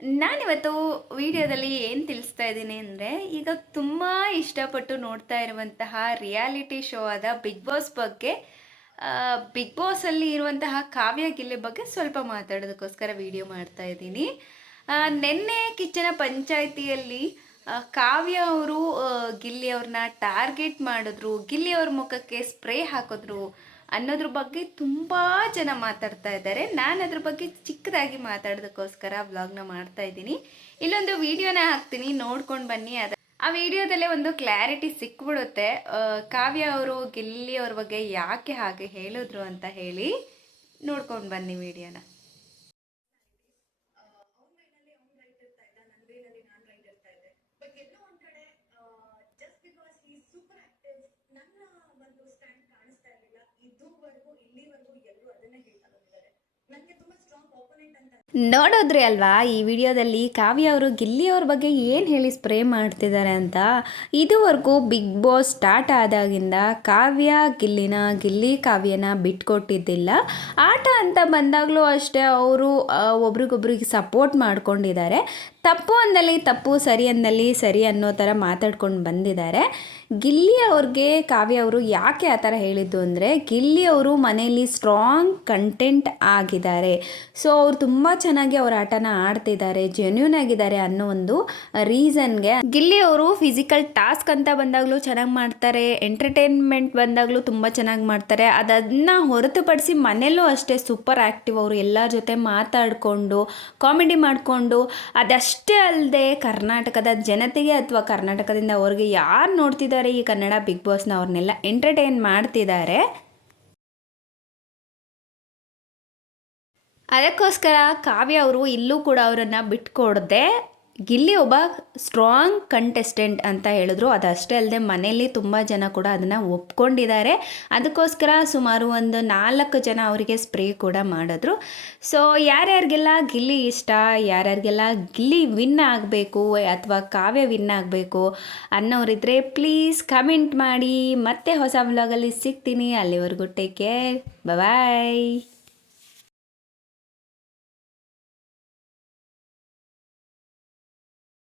ನಾನಿವತ್ತು ವಿಡಿಯೋದಲ್ಲಿ ಏನು ತಿಳಿಸ್ತಾ ಇದ್ದೀನಿ ಅಂದರೆ, ಈಗ ತುಂಬ ಇಷ್ಟಪಟ್ಟು ನೋಡ್ತಾ ಇರುವಂತಹ ರಿಯಾಲಿಟಿ ಶೋ ಆದ ಬಿಗ್ ಬಾಸ್ ಬಗ್ಗೆ ಬಿಗ್ ಬಾಸಲ್ಲಿ ಇರುವಂತಹ ಕಾವ್ಯ ಗಿಲ್ಲೆ ಬಗ್ಗೆ ಸ್ವಲ್ಪ ಮಾತಾಡೋದಕ್ಕೋಸ್ಕರ ವಿಡಿಯೋ ಮಾಡ್ತಾ ಇದ್ದೀನಿ. ನಿನ್ನೆ ಕಿಚ್ಚನ ಪಂಚಾಯಿತಿಯಲ್ಲಿ ಕಾವ್ಯ ಅವರು ಗಿಲ್ಲಿ ಅವ್ರನ್ನ ಟಾರ್ಗೆಟ್ ಮಾಡಿದ್ರು. ಗಿಲ್ಲಿ ಅವ್ರ ಮುಖಕ್ಕೆ ಸ್ಪ್ರೇ ಹಾಕಿದ್ರು. ಅನ್ನೋದ್ರ ಬಗ್ಗೆ ತುಂಬ ಜನ ಮಾತಾಡ್ತಾ ಇದ್ದಾರೆ. ನಾನು ಅದ್ರ ಬಗ್ಗೆ ಚಿಕ್ಕದಾಗಿ ಮಾತಾಡೋದಕ್ಕೋಸ್ಕರ ವ್ಲಾಗ್ನ ಮಾಡ್ತಾ ಇದ್ದೀನಿ. ಇಲ್ಲೊಂದು ವಿಡಿಯೋನ ಹಾಕ್ತೀನಿ, ನೋಡ್ಕೊಂಡು ಬನ್ನಿ. ಅದ ಆ ವಿಡಿಯೋದಲ್ಲೇ ಒಂದು ಕ್ಲಾರಿಟಿ ಸಿಕ್ಬಿಡುತ್ತೆ. ಕಾವ್ಯ ಅವರು, ಗಿಲ್ಲಿ ಅವ್ರ ಬಗ್ಗೆ ಯಾಕೆ ಹಾಗೆ ಹೇಳಿದ್ರು ಅಂತ ಹೇಳಿ ನೋಡ್ಕೊಂಡು ಬನ್ನಿ ವಿಡಿಯೋನ. ಎಲ್ಲೋ ಒಂದ್ ಕಡೆ ಜಸ್ಟ್ ಬಿಕಾಸ್ ಈ ಸೂಪರ್ ಆಕ್ಟಿವ್ ನನ್ನ ಒಂದು ಸ್ಟ್ಯಾಂಡ್ ಕಾಣಿಸ್ತಾ ಇರಲಿಲ್ಲ ಇದುವರೆಗೂ ಇಲ್ಲಿವರೆಗೂ ಎಲ್ಲರೂ ಅದನ್ನೇ ಹೇಳ್ತಾ ಬಂದಿದ್ದಾರೆ ನನಗೆ ತುಂಬಾ ಸ್ಟ್ರಾಂಗ್ ಆಪೋನೆಂಟ್ ಅಂತ ನೋಡೋದ್ರಿ ಅಲ್ವಾ? ಈ ವಿಡಿಯೋದಲ್ಲಿ ಕಾವ್ಯ ಅವರು ಗಿಲ್ಲಿ ಅವ್ರ ಬಗ್ಗೆ ಏನು ಹೇಳಿ ಸ್ಪ್ರೇ ಮಾಡ್ತಿದ್ದಾರೆ ಅಂತ? ಇದುವರೆಗೂ ಬಿಗ್ ಬಾಸ್ ಸ್ಟಾರ್ಟ್ ಆದಾಗಿಂದ ಕಾವ್ಯ ಗಿಲ್ಲಿನ ಗಿಲ್ಲಿ ಕಾವ್ಯನ ಬಿಟ್ಕೊಟ್ಟಿದ್ದಿಲ್ಲ. ಆಟ ಅಂತ ಬಂದಾಗಲೂ ಅಷ್ಟೇ ಅವರು ಒಬ್ರಿಗೊಬ್ರಿಗೆ ಸಪೋರ್ಟ್ ಮಾಡ್ಕೊಂಡಿದ್ದಾರೆ. ತಪ್ಪು ಅಂದಲ್ಲಿ ತಪ್ಪು, ಸರಿ ಅಂದಲ್ಲಿ ಸರಿ ಅನ್ನೋ ಥರ ಮಾತಾಡ್ಕೊಂಡು ಬಂದಿದ್ದಾರೆ. ಗಿಲ್ಲಿ ಅವ್ರಿಗೆ ಕಾವ್ಯ ಅವರು ಯಾಕೆ ಆ ಥರ ಹೇಳಿದ್ದು ಅಂದರೆ, ಗಿಲ್ಲಿ ಅವರು ಮನೆಯಲ್ಲಿ ಸ್ಟ್ರಾಂಗ್ ಕಂಟೆಂಟ್ ಆಗಿದ್ದಾರೆ. ಸೊ ಅವ್ರು ತುಂಬ ಚೆನ್ನಾಗಿ ಅವ್ರ ಆಟನ ಆಡ್ತಿದ್ದಾರೆ ಜೆನ್ಯೂನ್ ಆಗಿದ್ದಾರೆ ಅನ್ನೋ ಒಂದು ರೀಸನ್ಗೆ ಗಿಲ್ಲಿ ಅವರು ಫಿಸಿಕಲ್ ಟಾಸ್ಕ್ ಅಂತ ಬಂದಾಗಲೂ ಚೆನ್ನಾಗಿ ಮಾಡ್ತಾರೆ ಎಂಟರ್ಟೈನ್ಮೆಂಟ್ ಬಂದಾಗಲೂ ತುಂಬ ಚೆನ್ನಾಗಿ ಮಾಡ್ತಾರೆ. ಅದನ್ನು ಹೊರತುಪಡಿಸಿ ಮನೆಯಲ್ಲೂ ಅಷ್ಟೇ ಸೂಪರ್ ಆ್ಯಕ್ಟಿವ್ ಅವರು ಎಲ್ಲರ ಜೊತೆ ಮಾತಾಡಿಕೊಂಡು ಕಾಮಿಡಿ ಮಾಡಿಕೊಂಡು, ಅದಷ್ಟೇ ಅಲ್ಲದೆ ಕರ್ನಾಟಕದ ಜನತೆಗೆ ಅಥವಾ ಕರ್ನಾಟಕದಿಂದ ಅವ್ರಿಗೆ ಯಾರು ನೋಡ್ತಿದ್ದಾರೆ ಈ ಕನ್ನಡ ಬಿಗ್ ಬಾಸ್ನ ಅವ್ರನ್ನೆಲ್ಲ ಎಂಟರ್ಟೈನ್ ಮಾಡ್ತಿದ್ದಾರೆ. ಅದಕ್ಕೋಸ್ಕರ ಕಾವ್ಯ ಅವರು ಇಲ್ಲೂ ಕೂಡ ಅವರನ್ನು ಬಿಟ್ಕೊಡದೆ. ಗಿಲ್ಲಿ ಒಬ್ಬ ಸ್ಟ್ರಾಂಗ್ ಕಂಟೆಸ್ಟೆಂಟ್ ಅಂತ ಹೇಳಿದ್ರು. ಅದಷ್ಟೇ ಅಲ್ಲದೆ ಮನೆಯಲ್ಲಿ ತುಂಬ ಜನ ಕೂಡ ಅದನ್ನು ಒಪ್ಕೊಂಡಿದ್ದಾರೆ. ಅದಕ್ಕೋಸ್ಕರ ಸುಮಾರು ಒಂದು ನಾಲ್ಕು ಜನ ಅವರಿಗೆ ಸ್ಪ್ರೇ ಕೂಡ ಮಾಡಿದ್ರು. ಸೊ ಯಾರ್ಯಾರಿಗೆಲ್ಲ ಗಿಲ್ಲಿ ಇಷ್ಟ, ಯಾರ್ಯಾರಿಗೆಲ್ಲ ಗಿಲ್ಲಿ ವಿನ್ ಆಗಬೇಕು ಅಥವಾ ಕಾವ್ಯ ವಿನ್ ಆಗಬೇಕು ಅನ್ನೋರಿದ್ರೆ ಪ್ಲೀಸ್ ಕಮೆಂಟ್ ಮಾಡಿ. ಮತ್ತೆ ಹೊಸ ವ್ಲಾಗಲ್ಲಿ ಸಿಗ್ತೀನಿ. ಅಲ್ಲಿವರೆಗೂ ಟೇಕ್ ಕೇರ್ ಬಾಯ್